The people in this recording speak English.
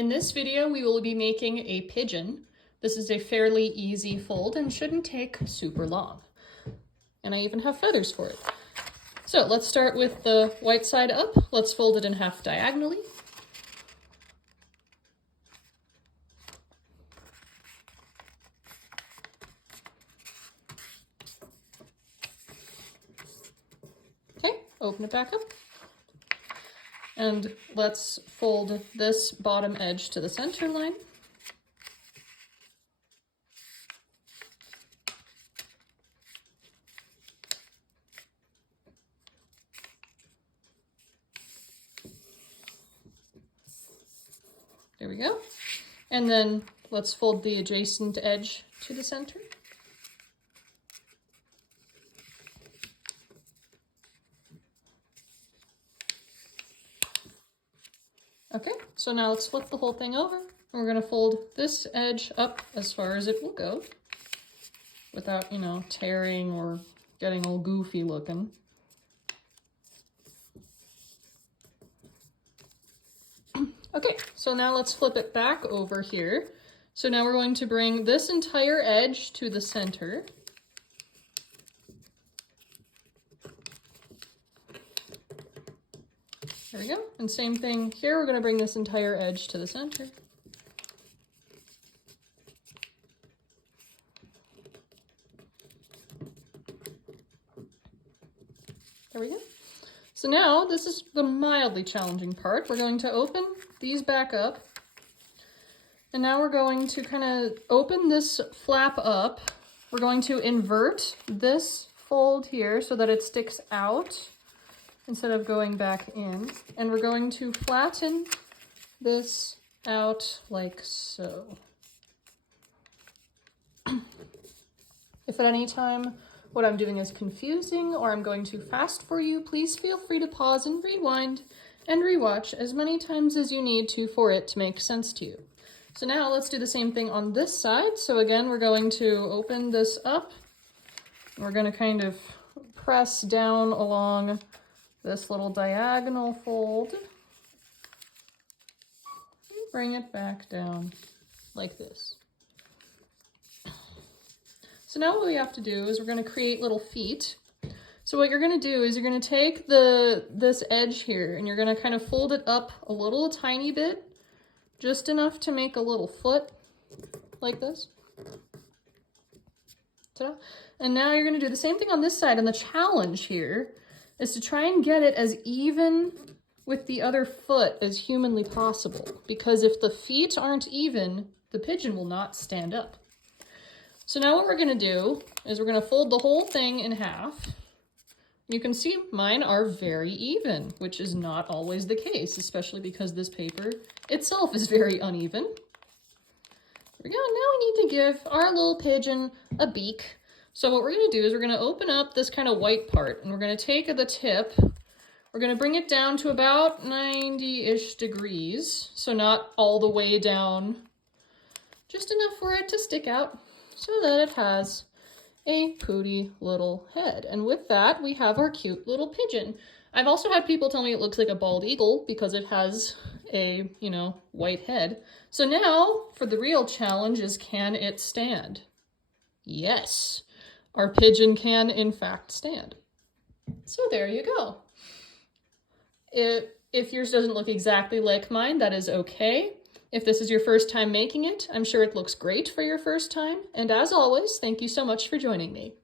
In this video, we will be making a pigeon. This is a fairly easy fold and shouldn't take super long. And I even have feathers for it. So let's start with the white side up. Let's fold it in half diagonally. Okay, open it back up. And let's fold this bottom edge to the center line. There we go. And then let's fold the adjacent edge to the center. Okay, so now let's flip the whole thing over. And we're gonna fold this edge up as far as it will go without, tearing or getting all goofy looking. Okay, so now let's flip it back over here. So now we're going to bring this entire edge to the center. There we go. And same thing here, we're going to bring this entire edge to the center. There we go. So now this is the mildly challenging part. We're going to open these back up. And now we're going to kind of open this flap up. We're going to invert this fold here so that it sticks out instead of going back in. And we're going to flatten this out like so. If at any time what I'm doing is confusing or I'm going too fast for you, please feel free to pause and rewind and rewatch as many times as you need to for it to make sense to you. So now let's do the same thing on this side. So again, we're going to open this up. We're going to kind of press down along this little diagonal fold. Bring it back down like this. So now what we have to do is we're going to create little feet. So what you're going to do is you're going to take this edge here and you're going to kind of fold it up a little tiny bit, just enough to make a little foot like this. Ta-da. And now you're going to do the same thing on this side, and the challenge here is to try and get it as even with the other foot as humanly possible, because if the feet aren't even, the pigeon will not stand up. So now what we're going to do is we're going to fold the whole thing in half. You can see mine are very even, which is not always the case, especially because this paper itself is very uneven. There we go. Now we need to give our little pigeon a beak. So what we're going to do is we're going to open up this kind of white part, and we're going to take the tip. We're going to bring it down to about 90-ish degrees, so not all the way down, just enough for it to stick out so that it has a pooty little head. And with that, we have our cute little pigeon. I've also had people tell me it looks like a bald eagle because it has a, white head. So now, for the real challenge is, can it stand? Yes, our pigeon can in fact stand. So there you go. If yours doesn't look exactly like mine, that is okay. If this is your first time making it, I'm sure it looks great for your first time. And as always, thank you so much for joining me.